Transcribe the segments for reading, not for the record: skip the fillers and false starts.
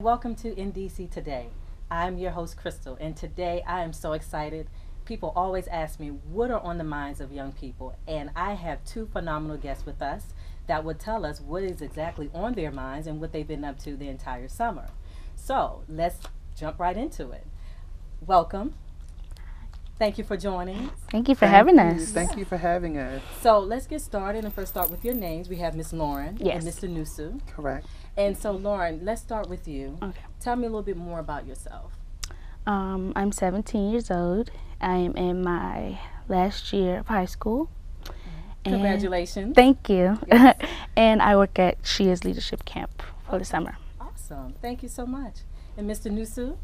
Welcome to NDC Today. I'm your host, Crystal, and today I am so excited. People always ask me what are on the minds of young people, and I have two phenomenal guests with us that would tell us what is exactly on their minds and what they've been up to the entire summer. So let's jump right into it. Welcome. Thank you for joining us. Thank you for having us. Thank you for having us. So let's get started and first start with your names. We have Miss Lauren Yes. and Mr. Nusu. Correct. And so Lauren, let's start with you. Okay. Tell me a little bit more about yourself. I'm 17 years old. I am in my last year of high school. And Congratulations. Thank you. Yes. And I work at Shia's Leadership Camp for the summer. Awesome. Thank you so much. And Mr. Nusu?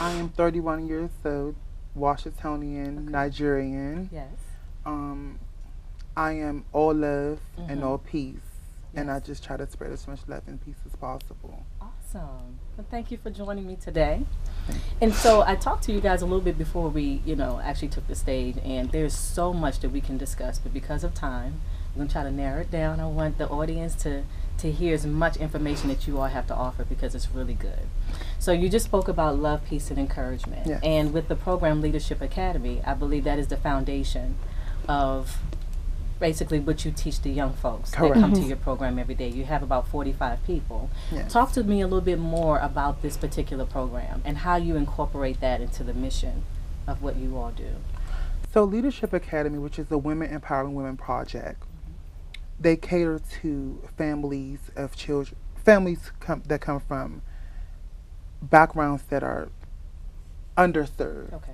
I am 31 years old, Washingtonian, Nigerian. Yes. I am all love and all peace, and I Yes. just try to spread as much love and peace as possible. Awesome. Well, thank you for joining me today. And so I talked to you guys a little bit before we, actually took the stage, and there's so much that we can discuss, but because of time, we're going to try to narrow it down. I want the audience to hear as much information that you all have to offer because it's really good. So you just spoke about love, peace, and encouragement. Yes. And with the program Leadership Academy, I believe that is the foundation of basically what you teach the young folks that Correct. come to your program every day. You have about 45 people. Yes. Talk to me a little bit more about this particular program and how you incorporate that into the mission of what you all do. So Leadership Academy, which is a Women Empowering Women project, they cater to families of children, that come from backgrounds that are underserved. Okay.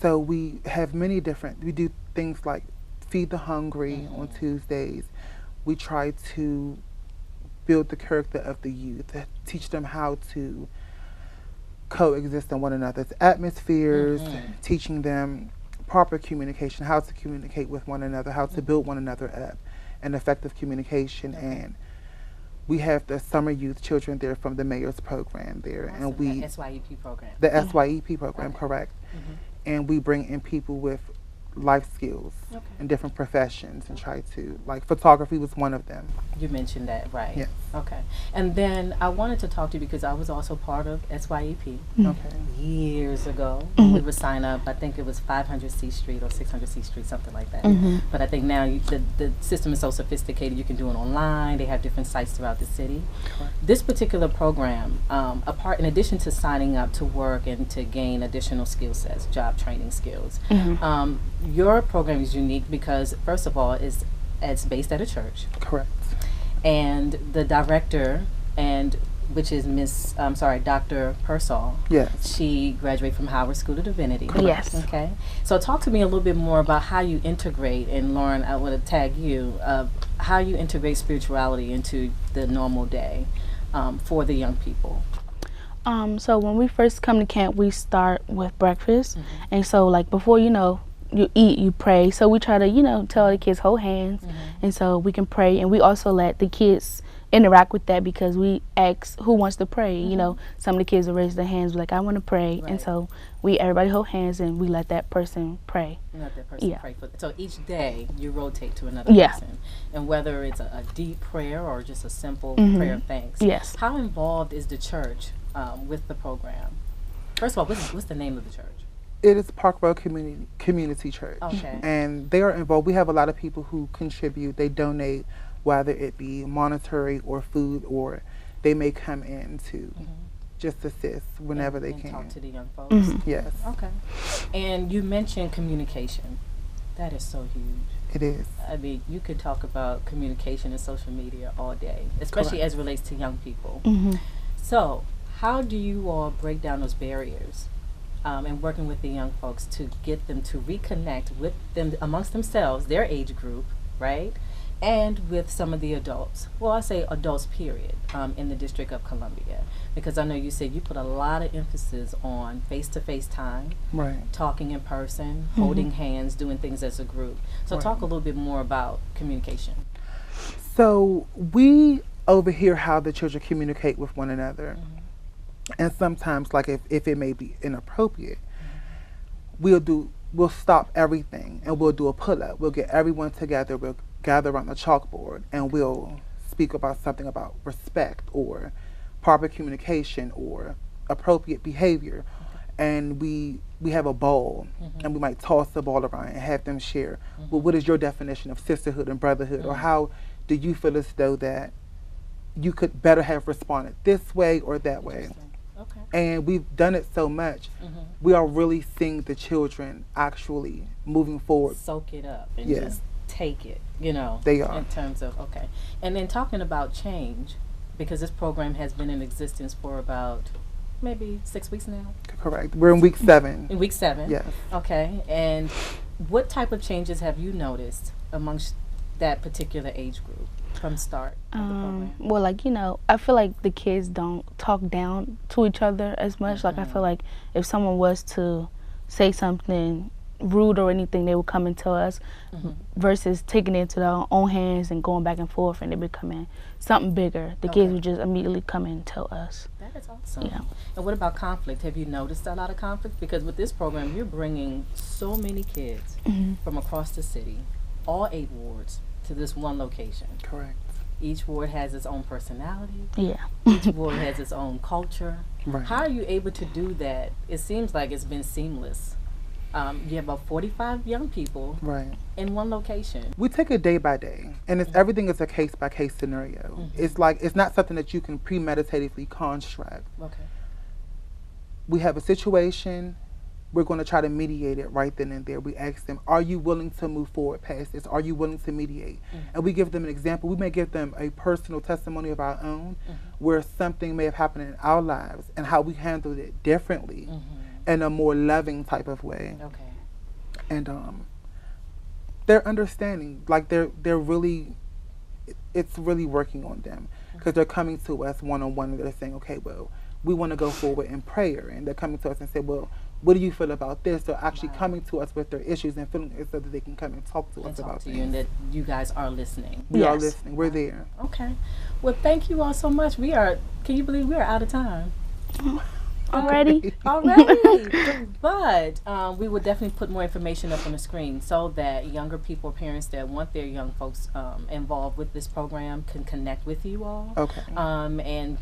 So we have we do things like Feed the Hungry on Tuesdays. We try to build the character of the youth, teach them how to coexist in one another's atmospheres, teaching them proper communication, how to communicate with one another, how to build one another up, and effective communication. And we have the summer youth children there from the mayor's program there, Awesome. and we The SYEP program. the SYEP program, Okay. correct. Mhm. And we bring in people with life skills Okay. in different professions and try to, like photography was one of them. You mentioned that, right? Yes. Okay. And then I wanted to talk to you because I was also part of SYEP Okay. years ago. We would sign up, I think it was 500 C Street or 600 C Street, something like that. But I think now the system is so sophisticated, you can do it online. They have different sites throughout the city. Correct. This particular program, in addition to signing up to work and to gain additional skill sets, job training skills, your program is unique because, first of all, it's based at a church, Correct. and the director, which is Dr. Pearsall. Yes. She graduated from Howard School of Divinity. Yes. Okay. So talk to me a little bit more about how you integrate, and Lauren, I want to tag you, how you integrate spirituality into the normal day for the young people. So when we first come to camp, we start with breakfast. And so like before, you eat, you pray. So we try to, tell the kids hold hands. And so we can pray. And we also let the kids interact with that because we ask who wants to pray. Some of the kids will raise their hands like, I want to pray. Right. And so everybody hold hands and we let that person pray. Let that person Yeah. pray for. So each day you rotate to another Yeah. person, and whether it's a deep prayer or just a simple prayer of thanks. Yes. How involved is the church with the program? First of all, what's the name of the church? It is Park Road Community Church. Okay. And they are involved. We have a lot of people who contribute. They donate, whether it be monetary or food, or they may come in to just assist whenever they and can. talk to the young folks. Yes, Okay. And you mentioned communication. That is so huge. it is. I mean, you could talk about communication and social media all day, especially Correct. as it relates to young people. So, how do you all break down those barriers and working with the young folks to get them to reconnect with them amongst themselves, their age group, right? And with some of the adults. Well, I say adults, period, in the District of Columbia. Because I know you said you put a lot of emphasis on face-to-face time, Right. talking in person, holding hands, doing things as a group. So Right. talk a little bit more about communication. So we overhear how the children communicate with one another. And sometimes, like if it may be inappropriate, we'll stop everything and we'll do a pull-up. We'll get everyone together. We'll gather around the chalkboard and we'll speak about something about respect or proper communication or appropriate behavior. And we have a bowl, and we might toss the ball around and have them share, well, what is your definition of sisterhood and brotherhood, or how do you feel as though that you could better have responded this way or that way? Okay. And we've done it so much, we are really seeing the children actually moving forward. Soak it up and Yeah. just take it, you know. They are. In terms of, okay. And then talking about change, because this program has been in existence for about maybe 6 weeks now. Correct. We're in week 7. In week 7. Yes. Okay. And what type of changes have you noticed amongst that particular age group from start of the program? Well, like, you know, I feel like the kids don't talk down to each other as much. Like, I feel like if someone was to say something rude or anything, they would come and tell us, versus taking it into their own hands and going back and forth and it becoming something bigger. The kids would just immediately come in and tell us. That is awesome. Yeah. And what about conflict? Have you noticed a lot of conflict? Because with this program, you're bringing so many kids from across the city, all 8 wards, to this one location. Correct. Each ward has its own personality. Yeah. Each ward has its own culture. Right. How are you able to do that? It seems like it's been seamless. You have about 45 young people Right. in one location. We take it day by day, and it's everything is a case by case scenario. It's like it's not something that you can premeditatively construct. Okay. We have a situation, we're going to try to mediate it right then and there. We ask them, are you willing to move forward past this? Are you willing to mediate? And we give them an example. We may give them a personal testimony of our own where something may have happened in our lives and how we handled it differently in a more loving type of way. Okay. And they're understanding, like they're really, it's really working on them because they're coming to us one-on-one and they're saying, okay, well, we want to go forward in prayer. And they're coming to us and say, well, what do you feel about this? They're actually coming to us with their issues and feeling it so that they can come and talk to us Talk about to things. you and that you guys are listening. We are Yes. listening. We're there. Okay. Well, thank you all so much. Can you believe we are out of time? Already? Already. But we will definitely put more information up on the screen so that younger people, parents that want their young folks involved with this program can connect with you all. Okay. And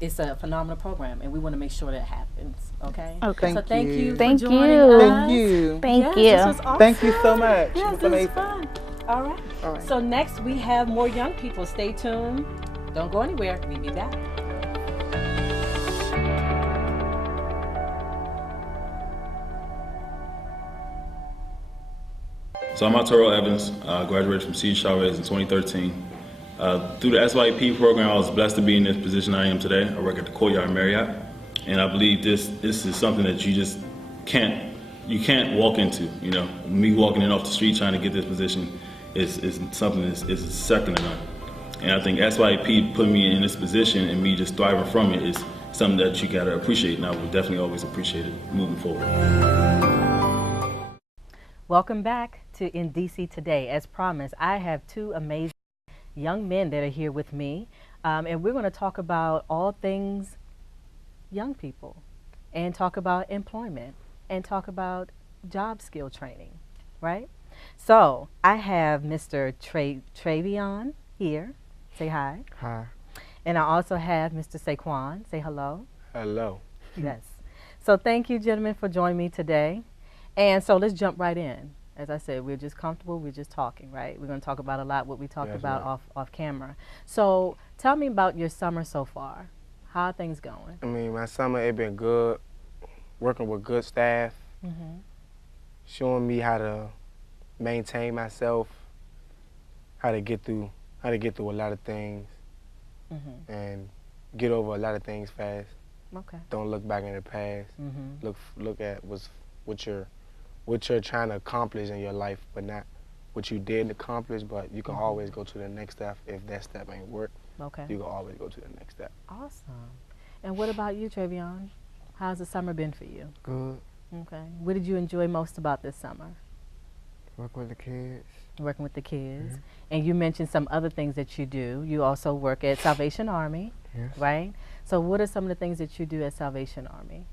it's a phenomenal program, and we want to make sure that happens. Okay. Okay. So thank you. Thank for joining you. us. Thank you. Thank Yes, you. This was awesome. Thank you so much. It Yes, was this was amazing. fun. All right. All right. So next we have more young people. Stay tuned. Don't go anywhere. We'll be back. So I'm Arturo Evans, graduated from C. Chavez in 2013. Through the SYP program, I was blessed to be in this position I am today. I work at the Courtyard Marriott, and I believe this is something that you just can't walk into. You know, me walking in off the street trying to get this position is something is second to none. And I think SYP put me in this position and me just thriving from it is something that you gotta appreciate, and I will definitely always appreciate it moving forward. Welcome back to In DC Today. As promised, I have 2 amazing young men that are here with me, and we're going to talk about all things young people, and talk about employment, and talk about job skill training, right? So I have Mr. Travion here. Say hi. Hi. And I also have Mr. Saquon. Say hello. Hello. Yes. So thank you, gentlemen, for joining me today. And so let's jump right in. As I said, we're just comfortable, we're just talking, right? We're going to talk about a lot what we talked Yes, about ma'am. off camera. So tell me about your summer so far. How are things going? I mean, my summer, it been good, working with good staff, showing me how to maintain myself, how to get through a lot of things, and get over a lot of things fast. Okay. Don't look back in the past. Look at what you're trying to accomplish in your life, but not what you did accomplish. But you can always go to the next step. If that step ain't work, Okay. you can always go to the next step. Awesome. And what about you, Travion? How's the summer been for you? Good. Okay. What did you enjoy most about this summer? Work with the kids. Working with the kids. And you mentioned some other things that you do. You also work at Salvation Army, Yes. right? So what are some of the things that you do at Salvation Army?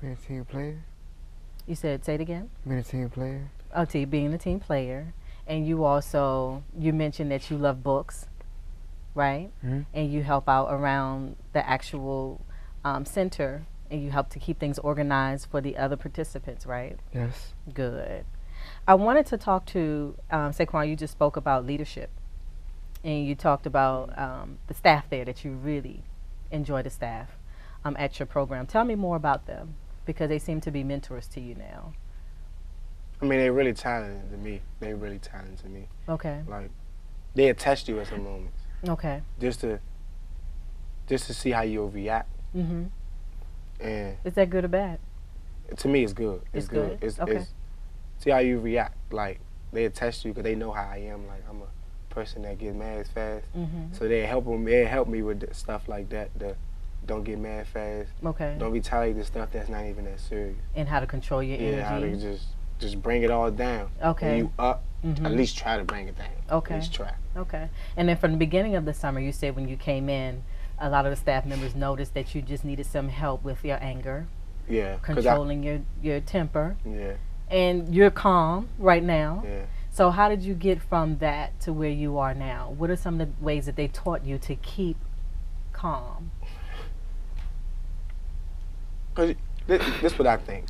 Being a team player. You said, say it again? Being a team player. OT, being a team player, and you mentioned that you love books, right? And you help out around the actual center, and you help to keep things organized for the other participants, right? Yes. Good. I wanted to talk to Saquon. You just spoke about leadership, and you talked about the staff there, that you really enjoy the staff at your program. Tell me more about them, because they seem to be mentors to you now. I mean, they're really talented to me. They're really talented to me. Okay. Like, they test you at some moments. Okay. Just to see how you'll react. Mm-hmm. And Is that good or bad? to me, it's good. It's good? It's, Okay. it's see how you react. Like, they test you because they know how I am. Like, I'm a person that gets mad fast. Mm-hmm. So they help me with stuff like that. Don't get mad fast. Okay. Don't retaliate to stuff that's not even that serious. And how to control your Yeah, how to energy. just bring it all down. Okay. When you up, Mhm. at least try to bring it down. Okay. At least try. Okay. And then from the beginning of the summer, you said when you came in, a lot of the staff members noticed that you just needed some help with your anger, Yeah. controlling your temper, Yeah. and you're calm right now. Yeah. So how did you get from that to where you are now? What are some of the ways that they taught you to keep calm? Cause this what I think.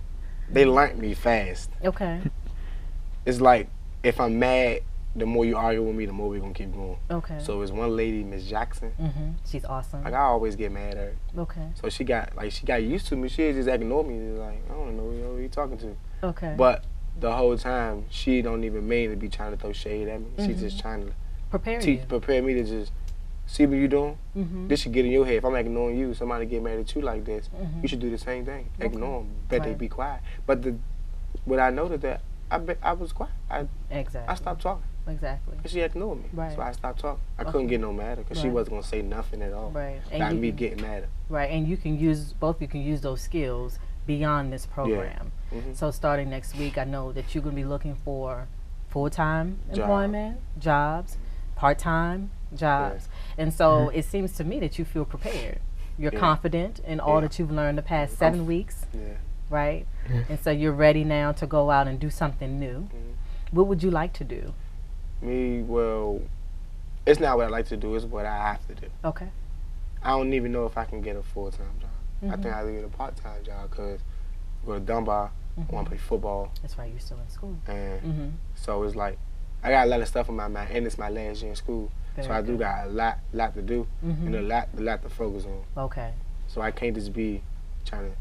They learned me fast. Okay. It's like if I'm mad, the more you argue with me, the more we're gonna keep going. Okay. So it's one lady, Miss Jackson. Mm-hmm. She's awesome. Like I always get mad at her. Okay. So she got used to me. She just ignore me. Like I don't know who you talking to. Okay. But the whole time she don't even mean to be trying to throw shade at me. She's just trying to prepare you. prepare me to just see what you doing. Mm-hmm. This should get in your head. If I'm ignoring you, somebody get mad at you like this, Mhm. you should do the same thing. Okay. Ignore them. Bet they Right. be quiet. But what I noticed that I was quiet. Exactly. I stopped talking. Exactly. Cause she ignored me. Right. So I stopped talking. I Okay. couldn't get no madder because she Right. wasn't gonna say nothing at all. Right. About you me can- getting madder. Right, and you can use those skills beyond this program. Mhm. So starting next week, I know that you're going to be looking for full-time Job. employment, jobs, part-time jobs. And so it seems to me that you feel prepared. You're Yeah. confident in all Yeah. that you've learned the past 7 weeks, Yeah. right? And so you're ready now to go out and do something new. Mhm. What would you like to do? Me, well, it's not what I like to do. It's what I have to do. Okay. I don't even know if I can get a full-time job. I Mhm. think I get a part-time job because I go to Dunbar, I want to play football, That's right, you're still in school. and Mm-hmm. so it's like I got a lot of stuff in my mind, and it's my last year in school, so I do got a lot to do, Mhm. and a lot to focus on. Okay. So I can't just be trying to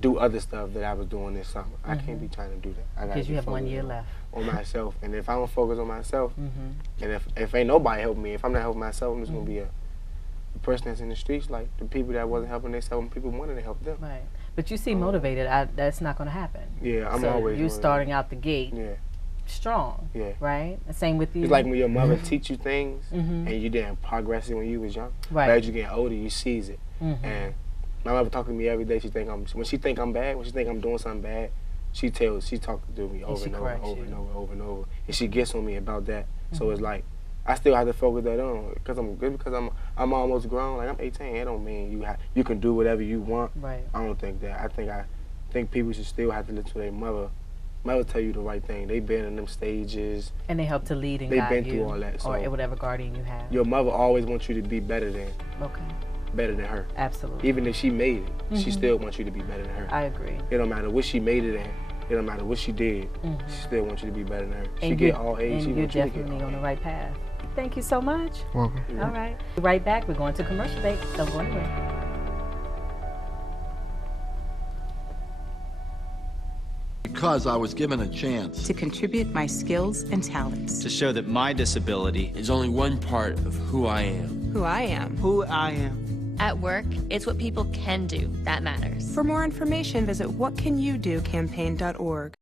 do other stuff that I was doing this summer. I can't be trying to do that. I gotta Because be you have 1 focused year left. on myself, and if I don't focus on myself, Mm-hmm. and if ain't nobody helping me, if I'm not helping myself, I'm just gonna be a person that's in the streets, like the people that wasn't helping themselves, and people wanted to help them. Right. But you seem motivated. That's not going to happen. Yeah, I'm so always. you're motivated. starting out the gate Yeah, strong, yeah. right? The same with you. It's like when your mother teach you things, Mhm. and you didn't progress it when you was young. Right. But as you get older, you seize it. Mhm. And my mother talk to me every day. When she think I'm bad, when she think I'm doing something bad, she talk to me over she and over, corrects over you. and over and over, and she gets on me about that. So it's like I still have to focus that on because I'm almost grown. Like I'm 18. It don't mean you can do whatever you want. Right. I don't think that. I think people should still have to listen to their mother. Mother tell you the right thing. They been in them stages. And they help to lead and They've guide been you, through all that, or so- whatever guardian you have. Your mother always wants you to be better than Okay. her. Absolutely. Even if she made it, she still wants you to be better than her. I agree. It don't matter what she made it in. It don't matter what she did. She still wants you to be better than her. She And get you're- all A's. She And you're wants you to get definitely all on the A's. right path. Thank you so much. Welcome. All right. Right back. We're going to commercial break. Don't go anywhere. Because I was given a chance. to contribute my skills and talents. to show that my disability is only one part of who I am. Who I am. Who I am. At work, it's what people can do that matters. For more information, visit whatcanyoudocampaign.org.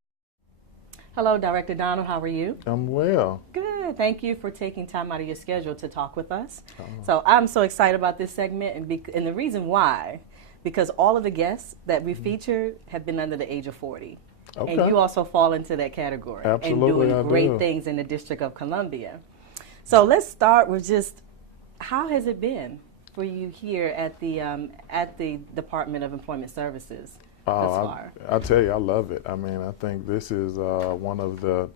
Hello, Director Donald. How are you? I'm well. Good. Thank you for taking time out of your schedule to talk with us. So I'm so excited about this segment, and the reason why, because all of the guests that we featured have been under the age of 40. Okay. And you also fall into that category. Absolutely, and I doing great do. things in the District of Columbia. So let's start with just, how has it been for you here at the Department of Employment Services far? I tell you, I love it. I mean, I think this is one of the,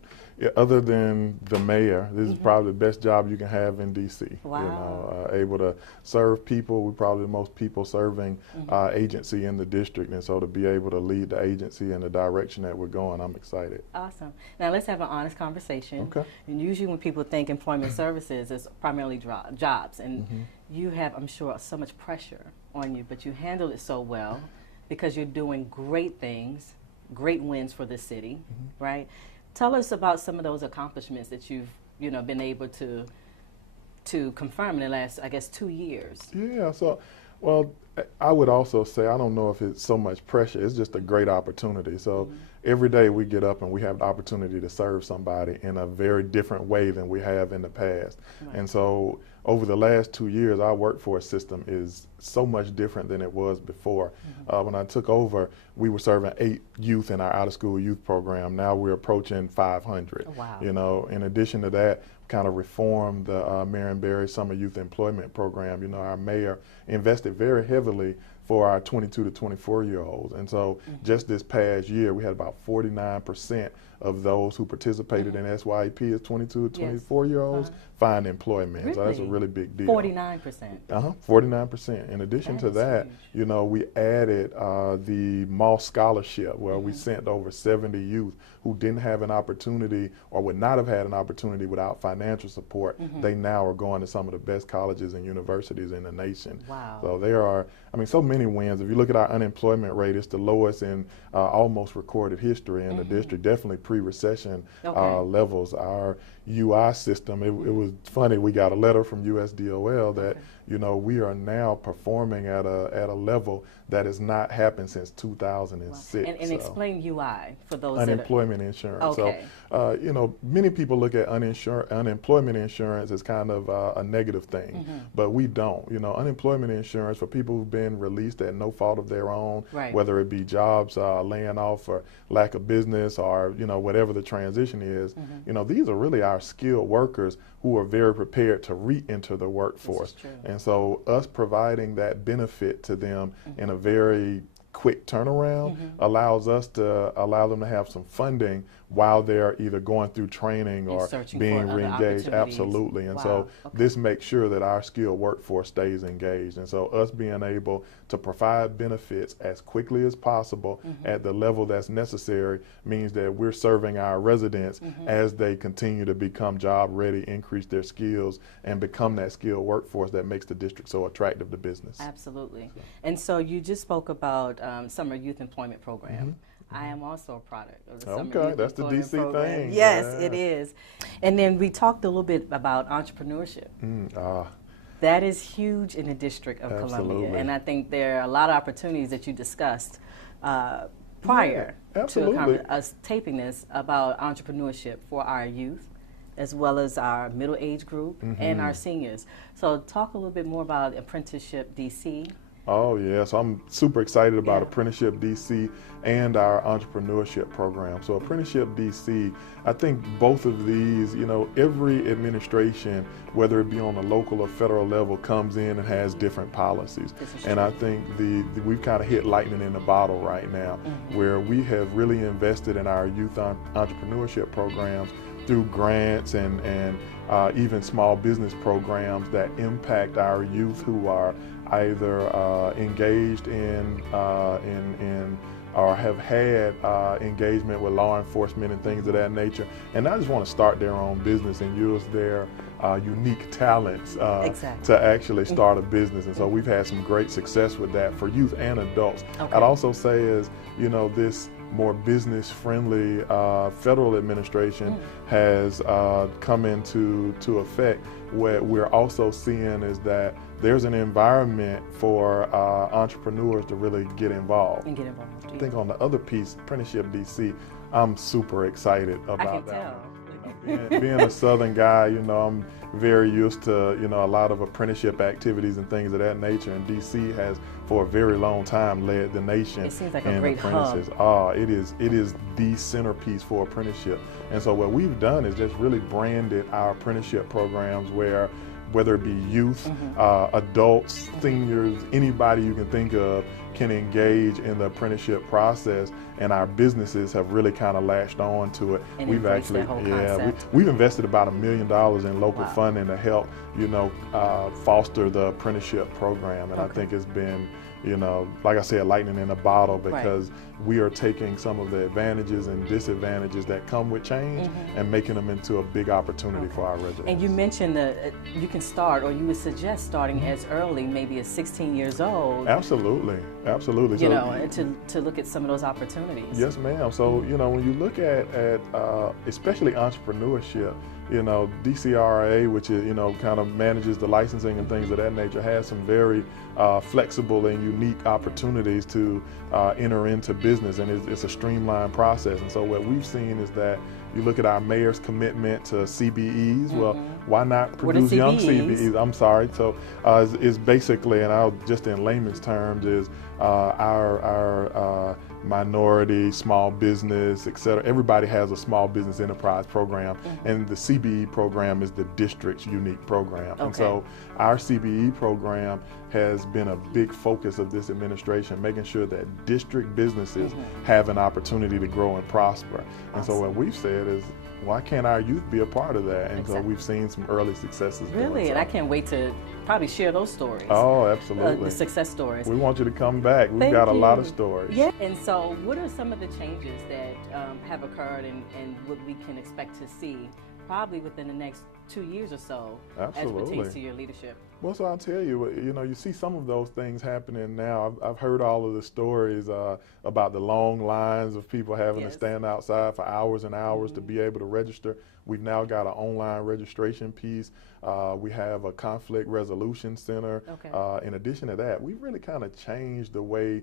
other than the mayor, this is probably the best job you can have in DC. Wow. You know, able to serve people. We're probably the most people serving agency in the district, and so to be able to lead the agency in the direction that we're going, I'm excited. Awesome. Now let's have an honest conversation. Okay. And usually when people think employment services, it's primarily jobs, and you have, I'm sure, so much pressure on you, but you handle it so well because you're doing great things, great wins for the city, right? Tell us about some of those accomplishments that you've, been able to confirm in the last, I guess, 2 years. Yeah, so, well, I would also say, I don't know if it's so much pressure, it's just a great opportunity. So every day we get up and we have the opportunity to serve somebody in a very different way than we have in the past. Right. And so over the last 2 years, our workforce system is so much different than it was before. When I took over, we were serving 8 youth in our out-of-school youth program. Now we're approaching 500. Oh, wow. You know, in addition to that, kind of reformed the Marion Barry Summer Youth Employment Program. You know, our mayor invested very heavily for our 22 to 24-year-olds. And so just this past year, we had about 49% of those who participated in SYEP as 22 to 24-year-olds find employment. Really? So that's a really big deal. 49%. 49%. In addition to that, you know, we added the Moss Scholarship, where we sent over 70 youth who didn't have an opportunity or would not have had an opportunity without financial support. They now are going to some of the best colleges and universities in the nation. Wow. So there are, I mean, so many wins. If you look at our unemployment rate, it's the lowest in almost recorded history in the district, definitely pre-recession levels. Our UI system, it was funny, we got a letter from USDOL that, you know, we are now performing at a level that has not happened since 2006. Wow. And explain UI for those unemployment insurance. Okay. So, you know, many people look at unemployment insurance as kind of a negative thing, but we don't. You know, unemployment insurance for people who've been released at no fault of their own, whether it be jobs laying off or lack of business or, you know, whatever the transition is, you know, these are really our skilled workers who are very prepared to re-enter the workforce. And so us providing that benefit to them in a very quick turnaround allows us to allow them to have some funding while they're either going through training or being re-engaged. Absolutely. And so this makes sure that our skilled workforce stays engaged. And so us being able to provide benefits as quickly as possible at the level that's necessary means that we're serving our residents as they continue to become job ready, increase their skills, and become that skilled workforce that makes the district so attractive to business. Absolutely. And so you just spoke about Summer Youth Employment Program. I am also a product of the Summer Youth that's the DC Program. thing. Yes, it is. And then we talked a little bit about entrepreneurship. That is huge in the District of Columbia, and I think there are a lot of opportunities that you discussed prior to us taping this about entrepreneurship for our youth, as well as our middle age group and our seniors. So talk a little bit more about Apprenticeship DC. Oh yeah, so I'm super excited about Apprenticeship DC and our entrepreneurship program. So Apprenticeship DC, I think both of these, you know, every administration, whether it be on a local or federal level, comes in and has different policies. And I think we've kind of hit lightning in the bottle right now, where we have really invested in our youth entrepreneurship programs through grants and even small business programs that impact our youth who are either engaged in or have had engagement with law enforcement and things of that nature, and I just want to start their own business and use their unique talents to actually start a business. And so we've had some great success with that for youth and adults. I'd also say is, you know, this more business-friendly federal administration has come into effect. What we're also seeing is that there's an environment for entrepreneurs to really get involved. I think on the other piece, Apprenticeship DC, I'm super excited about that. Being a Southern guy, you know, I'm very used to, you know, a lot of apprenticeship activities and things of that nature, and DC has for a very long time led the nation in apprentices. It is the centerpiece for apprenticeship. And so what we've done is just really branded our apprenticeship programs where whether it be youth, adults, seniors, anybody you can think of can engage in the apprenticeship process, and our businesses have really kind of latched on to it. And we've actually, we've invested about $1 million in local funding to help, foster the apprenticeship program, and I think it's been, like I said, lightning in a bottle, because we are taking some of the advantages and disadvantages that come with change and making them into a big opportunity for our residents. And you mentioned that you can start, or you would suggest starting as early, maybe at 16 years old. Absolutely, absolutely. To look at some of those opportunities. Yes, ma'am. So, when you look at especially entrepreneurship, DCRA, which is, kind of manages the licensing and things of that nature, has some very flexible and unique opportunities to enter into business, and it's a streamlined process. And so what we've seen is that you look at our mayor's commitment to CBEs. Well, why not produce young CBEs? I'm sorry. So it's basically, and I'll just in layman's terms, is our minority, small business, etc. Everybody has a small business enterprise program, and the CBE program is the district's unique program. And so our CBE program has been a big focus of this administration, making sure that district businesses have an opportunity to grow and prosper. And so what we've said is, why can't our youth be a part of that? And so we've seen some early successes. Really, and I can't wait to probably share those stories. Oh, absolutely. The success stories. We want you to come back. We've got a lot of stories. Yeah, and so what are some of the changes that have occurred and what we can expect to see probably within the next 2 years or so as it pertains to your leadership? Well, so I'll tell you, you see some of those things happening now. I've heard all of the stories about the long lines of people having to stand outside for hours and hours to be able to register. We've now got an online registration piece. We have a conflict resolution center. In addition to that, we've really kind of changed the way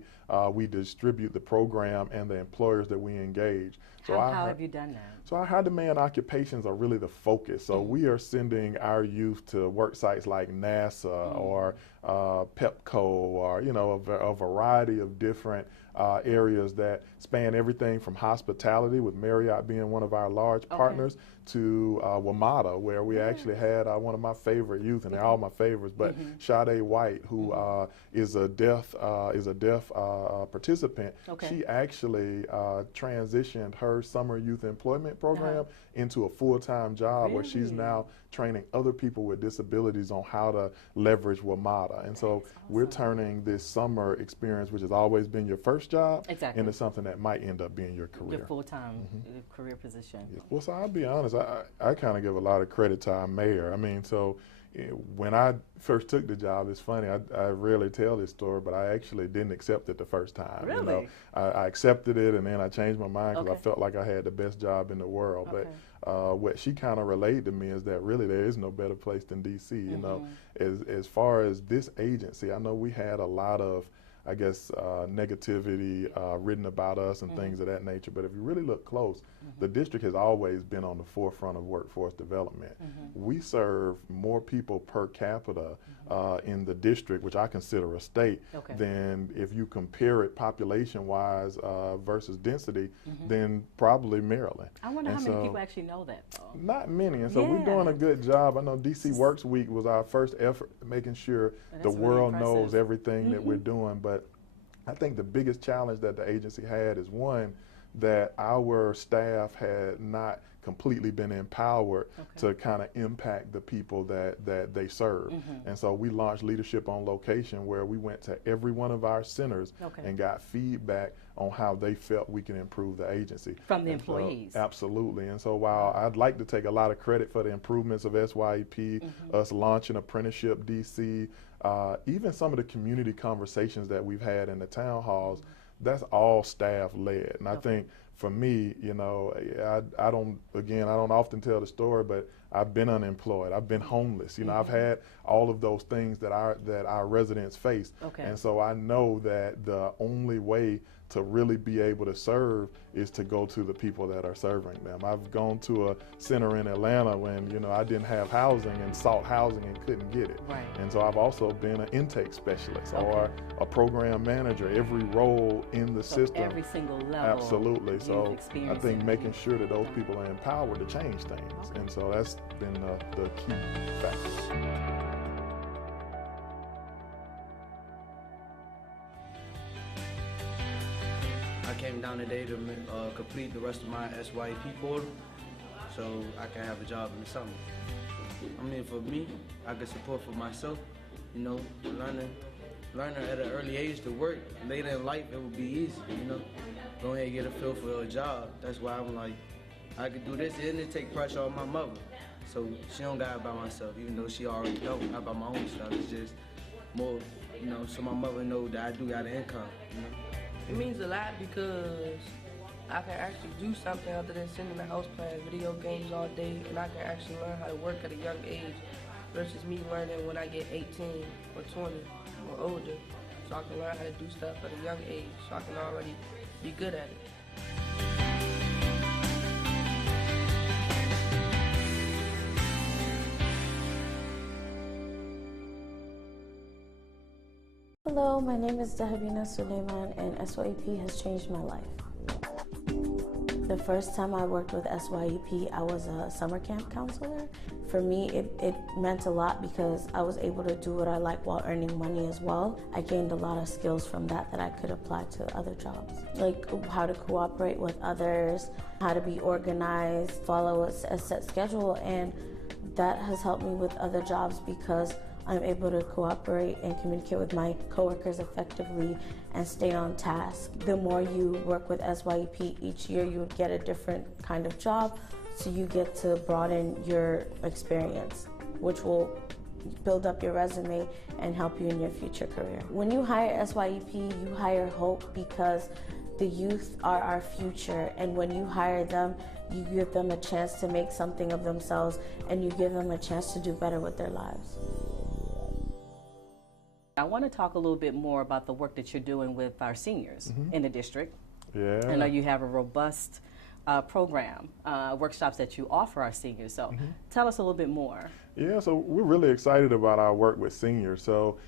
we distribute the program and the employers that we engage. So how have you done that? So our high demand occupations are really the focus. So we are sending our youth to work sites like NASA or Pepco, or a variety of different areas that span everything from hospitality, with Marriott being one of our large partners, to WMATA, where we actually had one of my favorite youth, and they're all my favorites, but Sade White, who is a deaf participant. She actually transitioned her summer youth employment program into a full-time job where she's now training other people with disabilities on how to leverage WMATA. And so we're turning this summer experience, which has always been your first job, into something that might end up being your career. Your full-time career position. Yeah. Well, so I'll be honest, I kind of give a lot of credit to our mayor. I mean, so when I first took the job, it's funny, I rarely tell this story, but I actually didn't accept it the first time. Really? I accepted it, and then I changed my mind because I felt like I had the best job in the world. But what she kind of relayed to me is that really there is no better place than DC. You know, as far as this agency, I know we had a lot of, I guess, negativity written about us and things of that nature. But if you really look close, the district has always been on the forefront of workforce development. We serve more people per capita in the district, which I consider a state, than if you compare it population-wise versus density, than probably Maryland. I wonder how many people actually know that, though. Not many, and so we're doing a good job. I know DC Works Week was our first effort, making sure the world knows everything that we're doing. But I think the biggest challenge that the agency had is, one, that our staff had not completely been empowered to kind of impact the people that they serve. And so we launched Leadership on Location, where we went to every one of our centers and got feedback on how they felt we can improve the agency. From the employees. So, absolutely. And so while I'd like to take a lot of credit for the improvements of SYEP, us launching Apprenticeship DC, even some of the community conversations that we've had in the town halls, that's all staff led. And I think for me, you know, I don't often tell the story, but I've been unemployed. I've been homeless. You know, I've had all of those things that our residents face. And so I know that the only way to really be able to serve is to go to the people that are serving them. I've gone to a center in Atlanta when, you know, I didn't have housing and sought housing and couldn't get it. Right. And so I've also been an intake specialist or a program manager, every role in the system. Every single level. Absolutely. So I think making it. sure that those people are empowered to change things. And so that's been the key factor. I came down today to complete the rest of my SYEP portal so I can have a job in the summer. I mean, for me, I can support for myself, you know, learning at an early age to work. Later in life, it would be easy, you know. Go ahead and get a feel for a job. That's why I'm like, I could do this, and it take pressure off my mother. So she don't got it by myself, even though she already know about my own stuff. It's just more, you know, so my mother know that I do got an income, you know. It means a lot because I can actually do something other than sitting in the house playing video games all day, and I can actually learn how to work at a young age versus me learning when I get 18 or 20 or older. So I can learn how to do stuff at a young age so I can already be good at it. Hello, my name is Dahabina Suleiman, and SYEP has changed my life. The first time I worked with SYEP, I was a summer camp counselor. For me, it meant a lot because I was able to do what I like while earning money as well. I gained a lot of skills from that I could apply to other jobs, like how to cooperate with others, how to be organized, follow a set schedule, and that has helped me with other jobs because I'm able to cooperate and communicate with my coworkers effectively and stay on task. The more you work with SYEP, each year you would get a different kind of job, so you get to broaden your experience, which will build up your resume and help you in your future career. When you hire SYEP, you hire hope because the youth are our future, and when you hire them, you give them a chance to make something of themselves, and you give them a chance to do better with their lives. I want to talk a little bit more about the work that you're doing with our seniors in the district. Yeah. I know you have a robust program, workshops that you offer our seniors. So tell us a little bit more. Yeah, so we're really excited about our work with seniors. So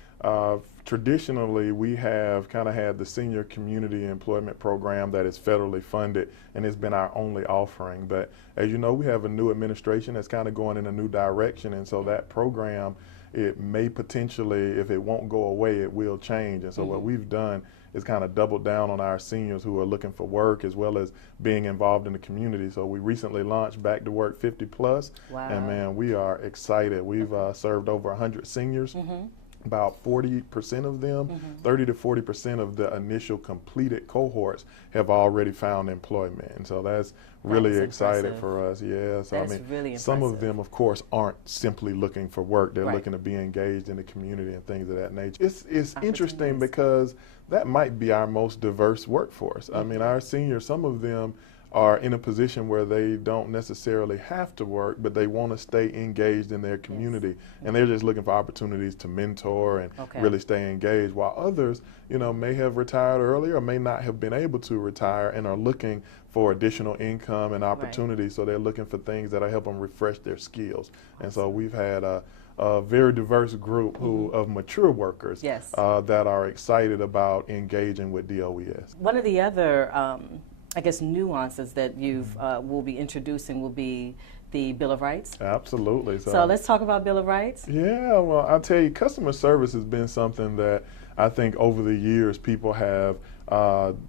traditionally, we have kind of had the Senior Community Employment Program that is federally funded, and it's been our only offering. But as you know, we have a new administration that's kind of going in a new direction, and so that program, it may potentially, if it won't go away, it will change. And so what we've done is kind of doubled down on our seniors who are looking for work as well as being involved in the community. So we recently launched Back to Work 50 Plus. Wow. And man, we are excited. We've served over 100 seniors. About 40% of them, 30 to 40% of the initial completed cohorts have already found employment. And so that's really exciting for us. Yeah, so that's I mean, really some of them, of course, aren't simply looking for work. They're looking to be engaged in the community and things of that nature. It's interesting because that might be our most diverse workforce. I mean, our seniors, some of them are in a position where they don't necessarily have to work, but they want to stay engaged in their community, and they're just looking for opportunities to mentor and really stay engaged, while others, you know, may have retired early or may not have been able to retire and are looking for additional income and opportunities, so they're looking for things that will help them refresh their skills. And so we've had a very diverse group of mature workers that are excited about engaging with DOES. One of the other I guess nuances that you've will be introducing will be the Bill of Rights. Absolutely. So let's talk about Bill of Rights. Yeah, well, I'll tell you, customer service has been something that I think over the years people have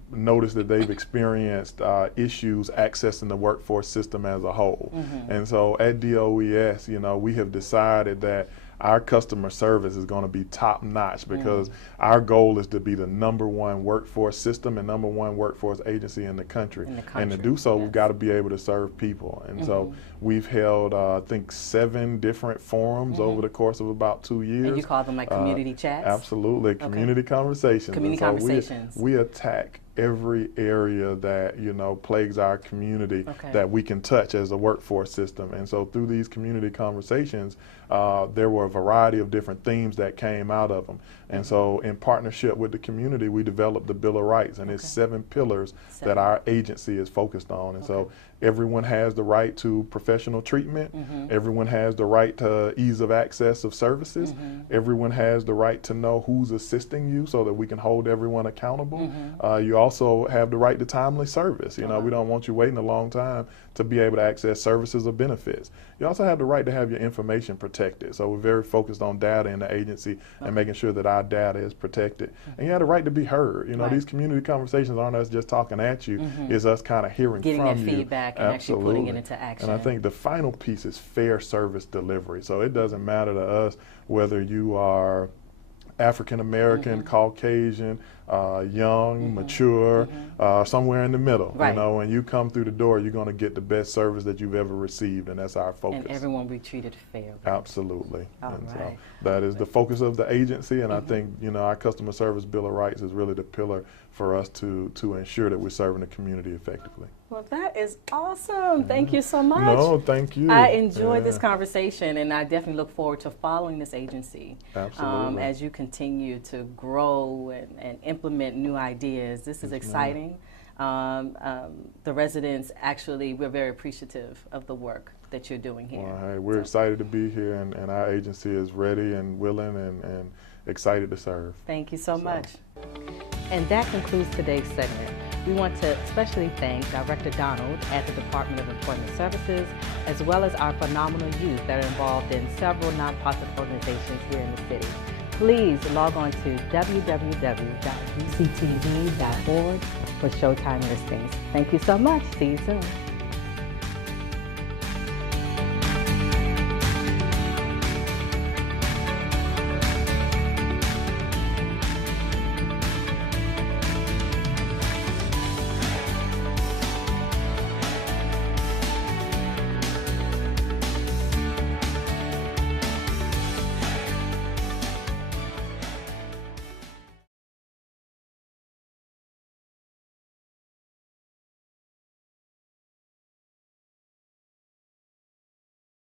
noticed that they've experienced issues accessing the workforce system as a whole. And so at DOES, you know, we have decided that our customer service is going to be top notch because our goal is to be the #1 workforce system and #1 workforce agency in the country. And to do so, we've got to be able to serve people. And so we've held, I think, 7 different forums over the course of about 2 years. And you call them like community chats? Absolutely, community conversations. Community conversations. We attack every area that, you know, plagues our community that we can touch as a workforce system. And so through these community conversations, there were a variety of different themes that came out of them. And so in partnership with the community, we developed the Bill of Rights, and it's 7 pillars that our agency is focused on. And so everyone has the right to professional treatment. Everyone has the right to ease of access of services. Everyone has the right to know who's assisting you so that we can hold everyone accountable. You also have the right to timely service. You know, we don't want you waiting a long time to be able to access services or benefits. You also have the right to have your information protected. So we're very focused on data in the agency and making sure that our data is protected. And you have the right to be heard. You know, these community conversations aren't us just talking at you, it's us kind of hearing getting from that you. feedback and actually putting it into action. And I think the final piece is fair service delivery. So it doesn't matter to us whether you are African American, Caucasian, young, mature, somewhere in the middle. You know, when you come through the door, you're going to get the best service that you've ever received, and that's our focus. And everyone will be treated fairly. Absolutely. So that is the focus of the agency, and I think, you know, our customer service Bill of Rights is really the pillar for us to ensure that we're serving the community effectively. Well, that is awesome. Thank you so much. No, thank you. I enjoyed this conversation, and I definitely look forward to following this agency. Absolutely. As you continue to grow and implement new ideas. This is exciting. The residents, actually, we're very appreciative of the work that you're doing here. Well, hey, we're excited to be here, and our agency is ready and willing and excited to serve. Thank you so much. And that concludes today's segment. We want to especially thank Director Donald at the Department of Employment Services, as well as our phenomenal youth that are involved in several nonprofit organizations here in the city. Please log on to www.uctv.org for showtime listings. Thank you so much. See you soon.